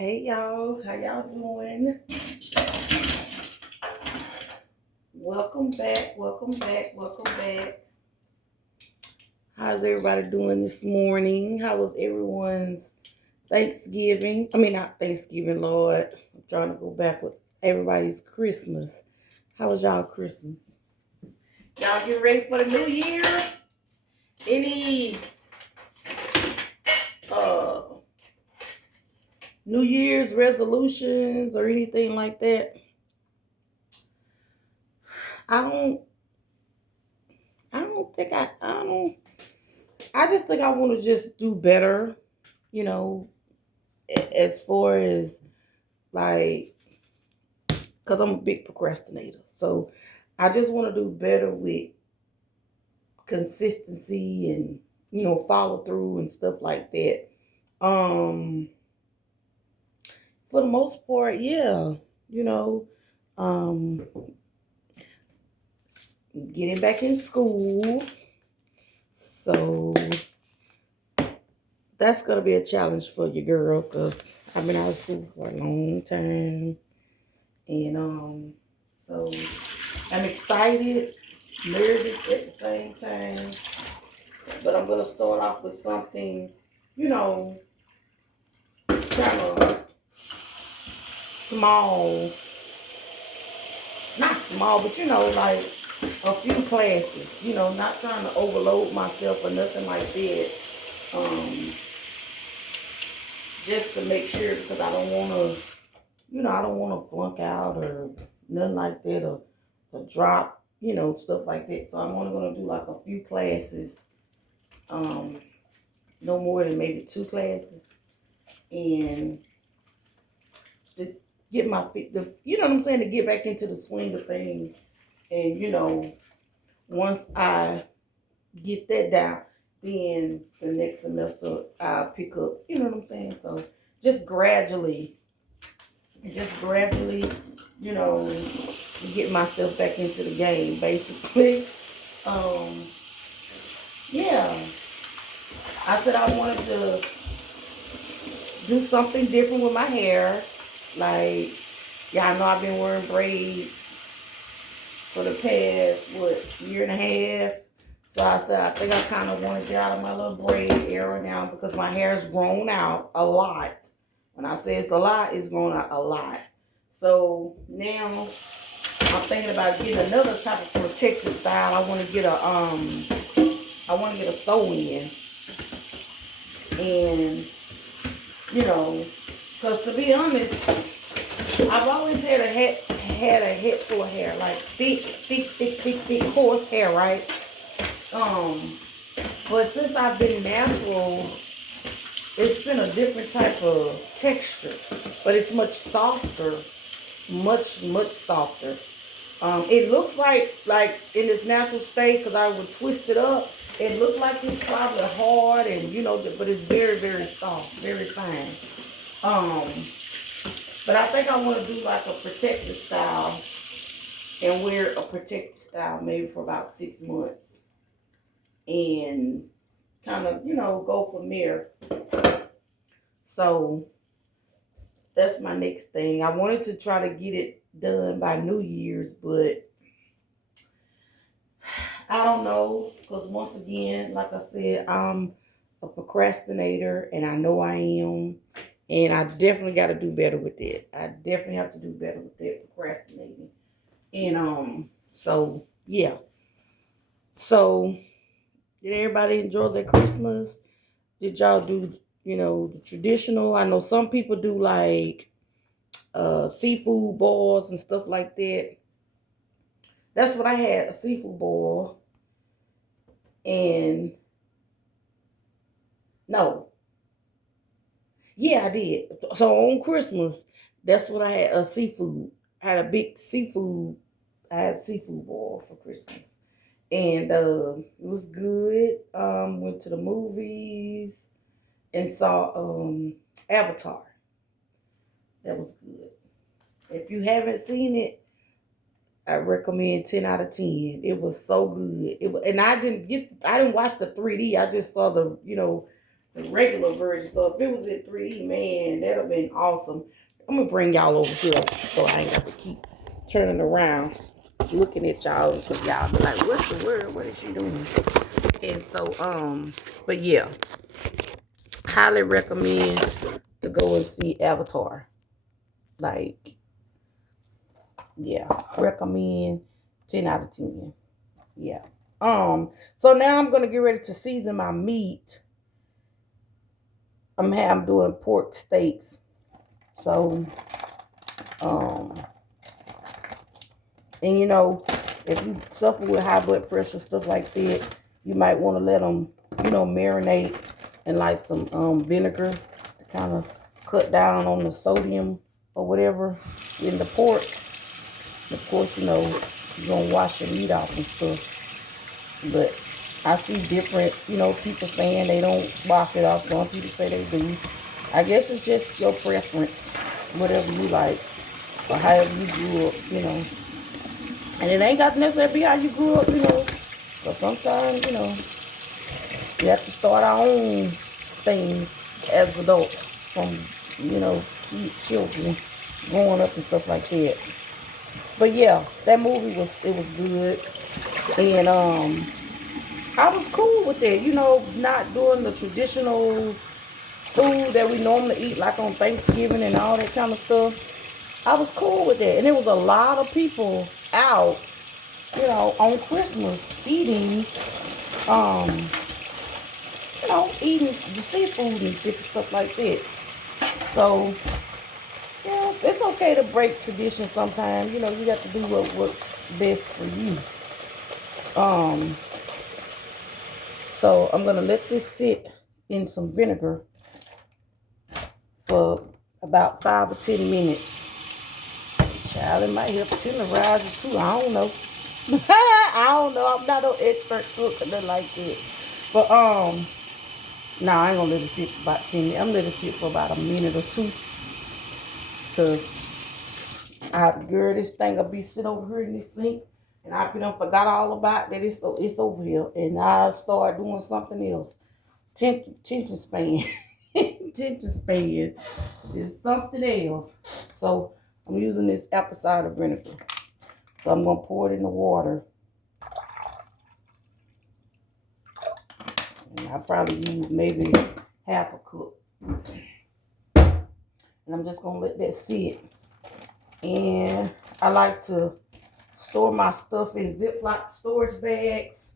Hey y'all, how y'all doing? Welcome back, welcome back, welcome back. How's everybody doing this morning? How was everyone's Thanksgiving? I mean, not Thanksgiving, Lord. I'm trying to go back with everybody's Christmas. How was y'all Christmas? Y'all get ready for the new year? Any uh New Year's resolutions or anything like that? I don't I don't think I don't I just think I want to just do better, you know, as far as like, because I'm a big procrastinator. So I just want to do better with consistency and, follow through and stuff like that. Um, for the most part, yeah, you know, um, getting back in school. So that's going to be a challenge for you, girl, because I've been out of school for a long time. And so I'm excited, nervous at the same time. But I'm gonna start off with something, you know, kind of small, not small, but like a few classes. Not trying to overload myself or nothing like that. Um, just to make sure because I don't want to, I don't want to flunk out or nothing like that or drop, stuff like that. So I'm only gonna do like a few classes, um, no more than maybe two classes, and to get my feet, you know what I'm saying, to get back into the swing of things. And once I get that down, then the next semester I'll pick up. You know what I'm saying? So just gradually, just gradually, you know, get myself back into the game, basically. Um, yeah, I said I wanted to do something different with my hair. Like, y'all know I've been wearing braids for the past, year and a half. So I said, I think I kind of want to get out of my little braid era now because my hair's grown out a lot. When I say it's a lot, it's grown out a lot. So now I'm thinking about getting another type of protective style. I want to get a sew-in. And, because to be honest, I've always had a head full of hair, like thick horse hair, right? Um, but since I've been natural, it's been a different type of texture, but it's much softer, much softer. It looks like in its natural state, because I would twist it up. It looks like it's probably hard and but it's very soft, very fine. Um, but I think I want to do like a protective style and wear a protective style maybe for about 6 months and kind of, go from there. So that's my next thing. I wanted to try to get it done by New Year's, but I don't know because once again, like I said, I'm a procrastinator and I know I am. And I definitely got to do better with that. I definitely have to do better with that procrastinating. And so yeah. So did everybody enjoy their Christmas? Did y'all do, the traditional? I know some people do like seafood balls and stuff like that. That's what I had, a seafood ball. And no. Yeah, I did. So on Christmas, that's what I had, a seafood. I had a big seafood. I had seafood ball for Christmas. And it was good. Went to the movies and saw Avatar. That was good. If you haven't seen it, I recommend 10 out of 10. It was so good. And I didn't watch the 3D. I just saw the, the regular version. So if it was in 3D, man, that'd have been awesome. I'm gonna bring y'all over here so I ain't got to keep turning around looking at y'all, because y'all be like, what's the word? What is she doing? And so, but yeah, highly recommend to go and see Avatar. Like, yeah, recommend 10 out of 10. Yeah. So now I'm gonna get ready to season my meat. I'm doing pork steaks. So, and you know, if you suffer with high blood pressure, stuff like that, you might want to let them, marinate in like some vinegar to kind of cut down on the sodium or whatever in the pork. Of course, you're gonna wash your meat off and stuff. But I see different, people saying they don't wash it off. Some people say they do. I guess it's just your preference, whatever you like, or however you grew up. And it ain't got to necessarily be how you grew up. But sometimes, we have to start our own things as adults from, children growing up and stuff like that. But yeah, that movie was good. And I was cool with that, not doing the traditional food that we normally eat, like on Thanksgiving and all that kind of stuff. I was cool with that. And there was a lot of people out, on Christmas eating, eating the seafood and different stuff like that. So, yeah, it's okay to break tradition sometimes. You got to do what works best for you. So I'm gonna let this sit in some vinegar for about 5 or 10 minutes. Child, it might help tenderize it too. I don't know. I don't know. I'm not no expert cook or nothing like that. But nah, I ain't gonna let it sit for about 10 minutes. I'm gonna let it sit for about a minute or two. Cause girl, this thing will be sitting over here in this sink. And I forgot all about that it's over here. And I start doing something else. Attention span. Attention span is something else. So I'm using this apple cider vinegar. So I'm gonna pour it in the water. And I probably use maybe half a cup. And I'm just gonna let that sit. And I like to store my stuff in Ziploc storage bags.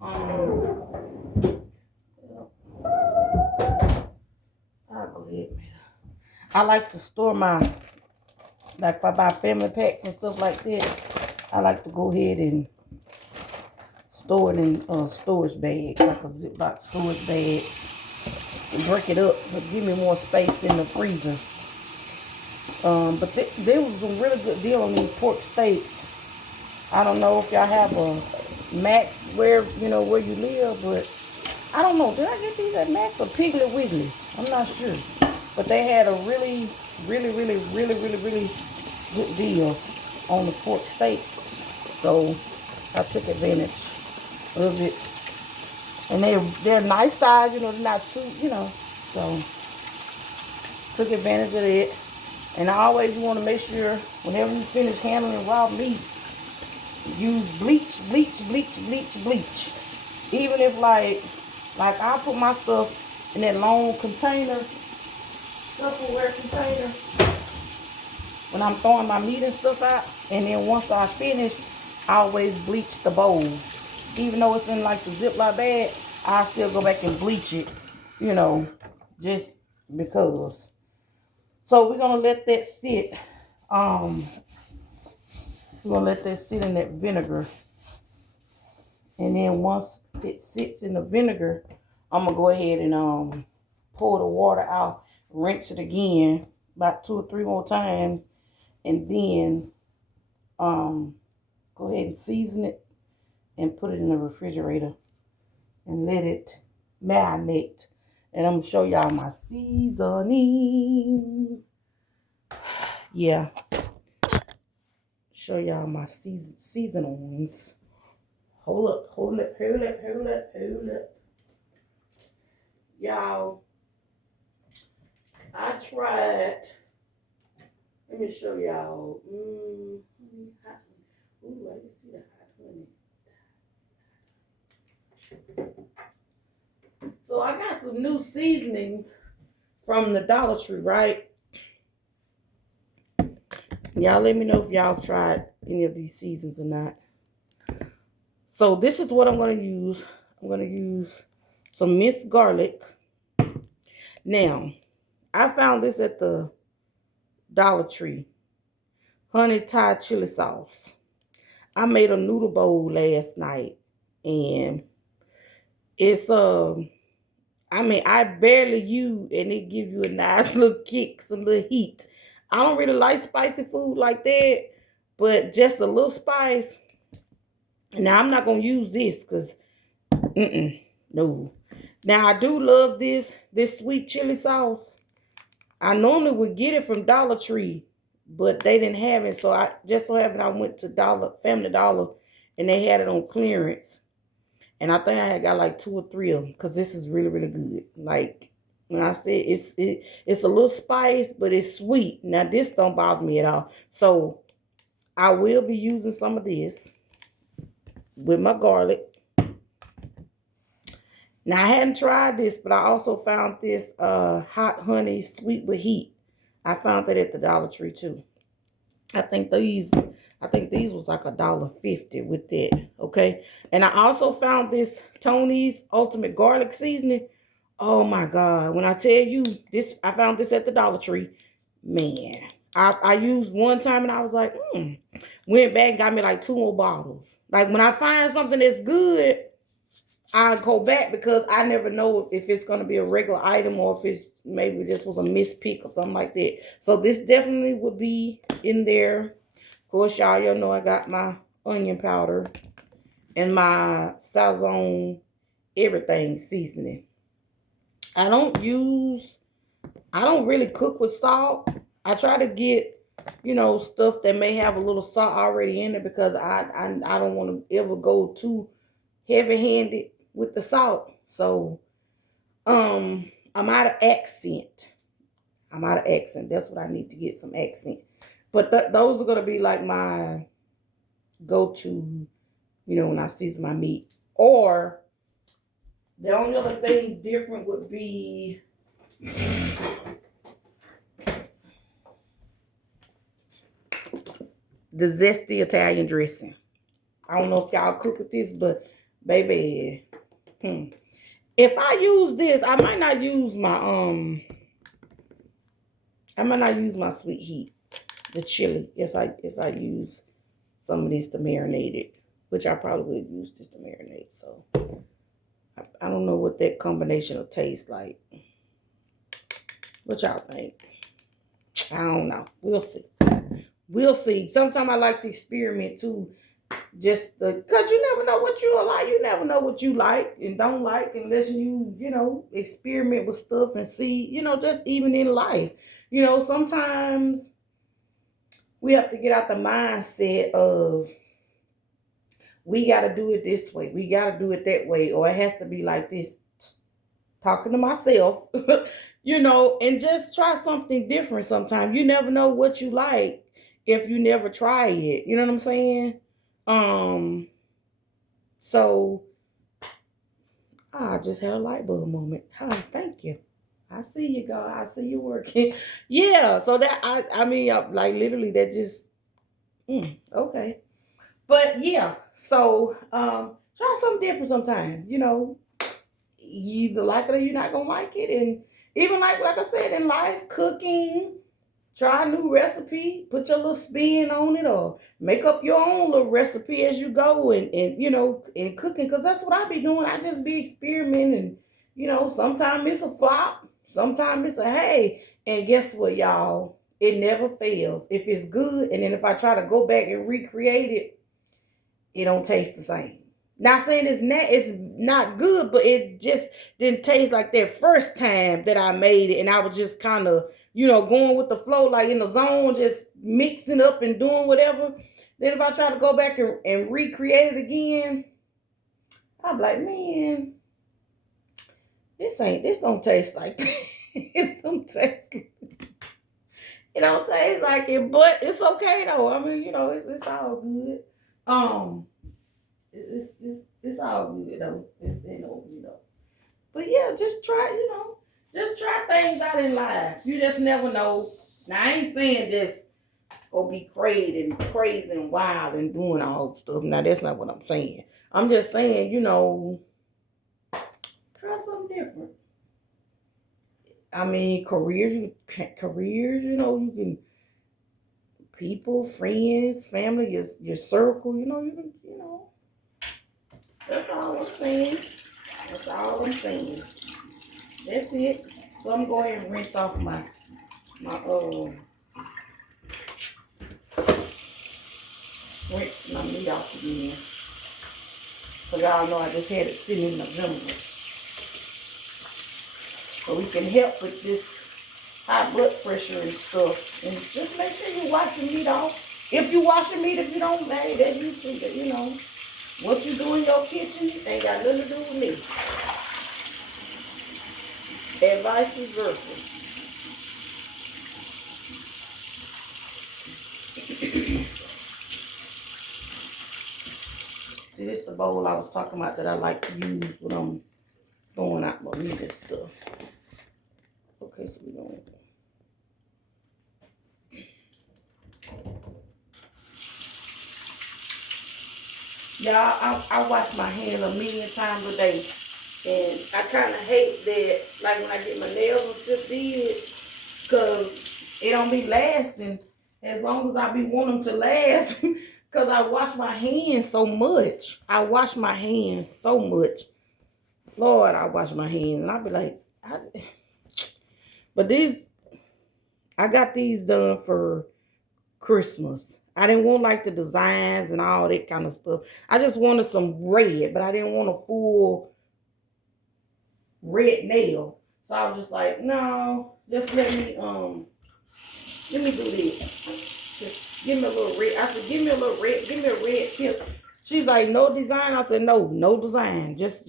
I'll go ahead, man. I like to store like if I buy family packs and stuff like that, I like to go ahead and store it in a storage bag, like a Ziploc storage bag, and break it up to give me more space in the freezer. But there was a really good deal on these pork steaks. I don't know if y'all have a Max where you live, but I don't know. Did I get these at Max or Piggly Wiggly? I'm not sure. But they had a really, really, really, really, really, really good deal on the pork steak. So I took advantage of it. And they're nice size, they're not too, So took advantage of it. And I always want to make sure whenever you finish handling raw meat, use bleach. Even if like I put my stuff in that long container, Tupperware container, when I'm throwing my meat and stuff out. And then once I finish, I always bleach the bowl. Even though it's in like the Ziploc bag, I still go back and bleach it, just because. So we're gonna let that sit. We're gonna let that sit in that vinegar. And then once it sits in the vinegar, I'm gonna go ahead and pour the water out, rinse it again about 2 or 3 more times, and then go ahead and season it and put it in the refrigerator and let it marinate. And I'm gonna show y'all my seasonings. Yeah, show y'all my seasonings. Hold up. y'all, I tried. Let me show y'all. Ooh, I can see the hot honey. So I got some new seasonings from the Dollar Tree, right? Y'all let me know if y'all have tried any of these seasons or not. So this is what I'm going to use. I'm going to use some minced garlic. Now, I found this at the Dollar Tree. Honey Thai chili sauce. I made a noodle bowl last night. And it's I barely use, and it gives you a nice little kick, some little heat. I don't really like spicy food like that, but just a little spice. Now I'm not gonna use this because no. Now I do love this sweet chili sauce. I normally would get it from Dollar Tree, but they didn't have it, so I just so happened I went to Family Dollar, and they had it on clearance. And I think I had got like 2 or 3 of them because this is really, really good. Like when I said it's a little spice, but it's sweet. Now this don't bother me at all. So I will be using some of this with my garlic. Now I hadn't tried this, but I also found this hot honey sweet with heat. I found that at the Dollar Tree too. I think these was like $1.50 with that. Okay. And I also found this Tony's Ultimate Garlic Seasoning. Oh my God. When I tell you this, I found this at the Dollar Tree. Man. I used one time and I was like, went back and got me like 2 more bottles. Like when I find something that's good, I go back because I never know if it's going to be a regular item or if it's maybe this was a mispick or something like that. So this definitely would be in there. Of course, y'all know I got my onion powder and my Sazon everything seasoning. I don't really cook with salt. I try to get, stuff that may have a little salt already in it because I don't want to ever go too heavy-handed with the salt. So I'm out of accent. That's what I need to get, some accent. But those are going to be like my go-to, when I season my meat. Or the only other things different would be the zesty Italian dressing. I don't know if y'all cook with this, but baby, if I use this, I might not use my sweet heat, the chili. If I use some of these to marinate it, which I probably would use this to marinate. So I don't know what that combination will taste like. What y'all think? I don't know. We'll see. Sometimes I like to experiment too. Just because you never know what you'll like. You never know what you like and don't like unless you experiment with stuff and see, just even in life. Sometimes we have to get out the mindset of we got to do it this way. We got to do it that way. Or it has to be like this. Talking to myself, and just try something different sometimes. You never know what you like if you never try it. You know what I'm saying? So I just had a light bulb moment. Thank you. I see you, God. I see you working. Yeah. So that I mean, like literally that just okay. But yeah. So try something different sometime. You either like it or you're not gonna like it. And even like I said in life, cooking. Try a new recipe, put your little spin on it, or make up your own little recipe as you go and in cooking, because that's what I be doing. I just be experimenting. Sometimes it's a flop, sometimes it's a hey. And guess what, y'all? It never fails. If it's good, and then if I try to go back and recreate it, it don't taste the same. Not saying it's not good, but it just didn't taste like that first time that I made it, and I was just kind of going with the flow, like in the zone, just mixing up and doing whatever. Then if I try to go back and recreate it again, I'm like, man, This don't taste like it don't taste it don't taste like it, but it's okay though. I mean, it's all good. Um, it's all good though. But yeah, just try things out in life. You just never know. Now I ain't saying just go be crazy and wild and doing all stuff. Now that's not what I'm saying. I'm just saying, try something different. I mean, careers, you can people, friends, family, your circle, you can, that's all I'm saying. That's all I'm saying. That's it. So I'm going to rinse off my rinse my meat off again. So y'all know I just had it sitting in the vinegar. So we can help with this high blood pressure and stuff. And just make sure you wash your meat off. If you wash your meat, if you don't, hey, that's you too. What you do in your kitchen ain't got nothing to do with me. And vice versa. See, this is the bowl I was talking about that I like to use when I'm throwing out my meat and stuff. Okay, so we're going to... Yeah, I wash my hands a million times a day. And I kind of hate that, like when I get my nails and stuff did, because it don't be lasting as long as I be wanting them to last. Because I wash my hands so much. Lord, I wash my hands. And I be like, but I got these done for Christmas. I didn't want like the designs and all that kind of stuff. I just wanted some red, but I didn't want a full red nail. So I was just like, no, just let me do this. Just give me a little red. I said, give me a little red, give me a red tip. She's like, no design. I said, no design. Just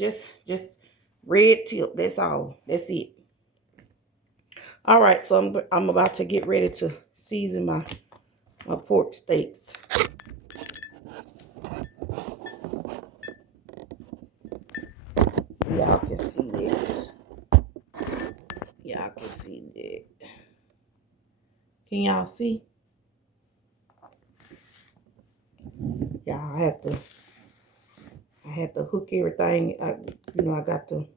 red tip. That's all. That's it. All right, so I'm about to get ready to season my pork steaks. Y'all can see this. Y'all can see that. Can y'all see? Yeah, I had to hook everything. I got to.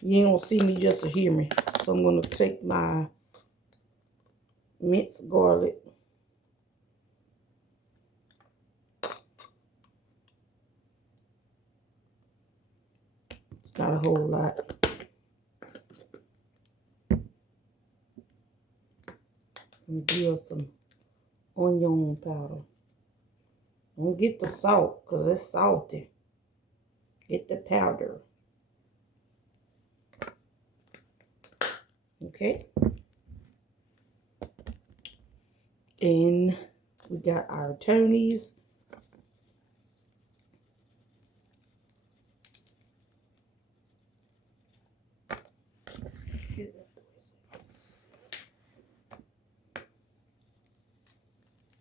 You ain't gonna see me just to hear me. So I'm gonna take my minced garlic. It's not a whole lot. And give some onion powder. Don't get the salt, because it's salty. Get the powder. Okay. And we got our Tonys.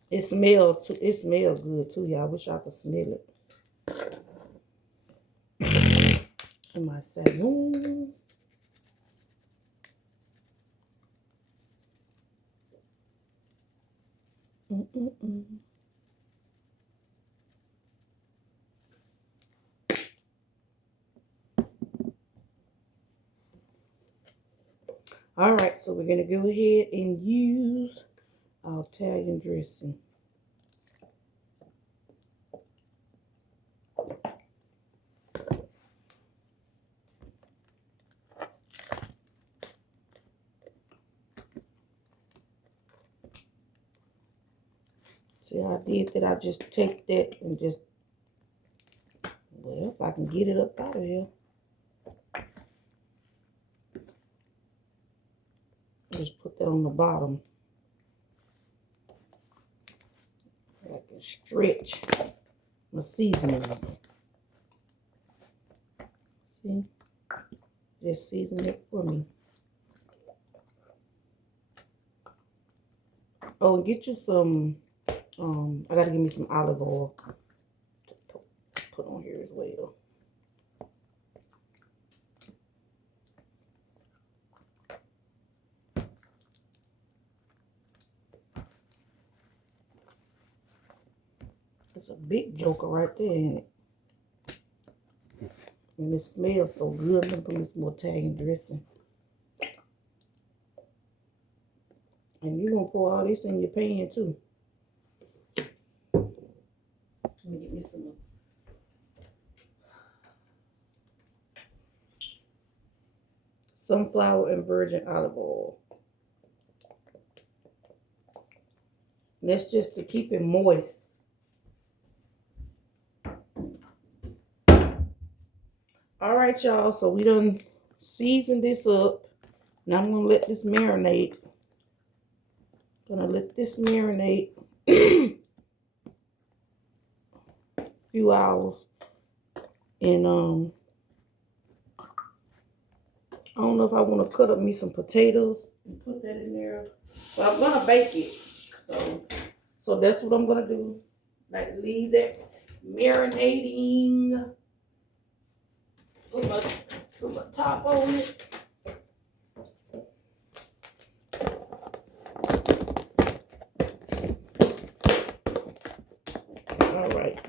It smells good too, y'all. I wish I could smell it. And my sazoon. All right, so we're gonna go ahead and use our Italian dressing. See how I did that? I just take that and just, well, if I can get it up out of here. Just put that on the bottom. I can stretch my seasonings. See? Just season it for me. Oh, get you some, I gotta give me some olive oil to put on here as well. It's a big joker right there, ain't it? And it smells so good. I'm gonna put me some more Italian dressing. And you're gonna pour all this in your pan too. Let me get me some sunflower and virgin olive oil. And that's just to keep it moist. All right, y'all. So we done seasoned this up. Now I'm gonna let this marinate. A few hours. And I don't know if I want to cut up me some potatoes and put that in there. But I'm gonna bake it. So that's what I'm gonna do. Like leave that marinating. Put my top on it. All right.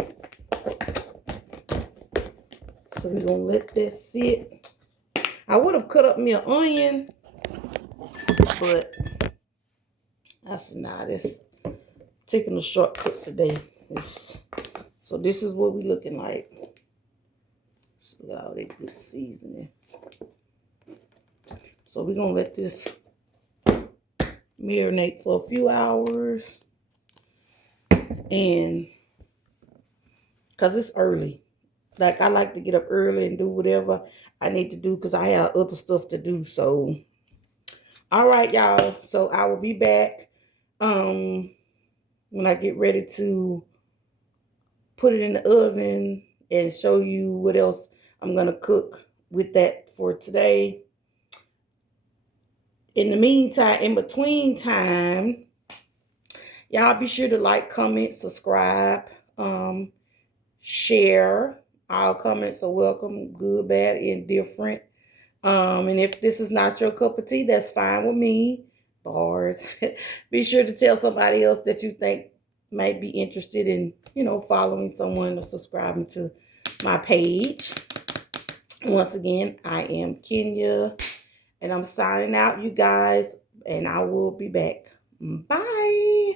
So we're gonna let that sit. I would have cut up me an onion, but I said, nah, this taking a shortcut today. So this is what we looking like. Look at all that good seasoning. So we're gonna let this marinate for a few hours. And because it's early. Like I like to get up early and do whatever I need to do because I have other stuff to do. So all right, y'all. So I will be back when I get ready to put it in the oven and show you what else I'm gonna cook with that for today. In the meantime, in between time, y'all be sure to like, comment, subscribe, share. All comments are welcome, good, bad, indifferent. And if this is not your cup of tea, that's fine with me. Bars. Be sure to tell somebody else that you think might be interested in, following someone or subscribing to my page. Once again, I am Kenya, and I'm signing out, you guys, and I will be back. Bye.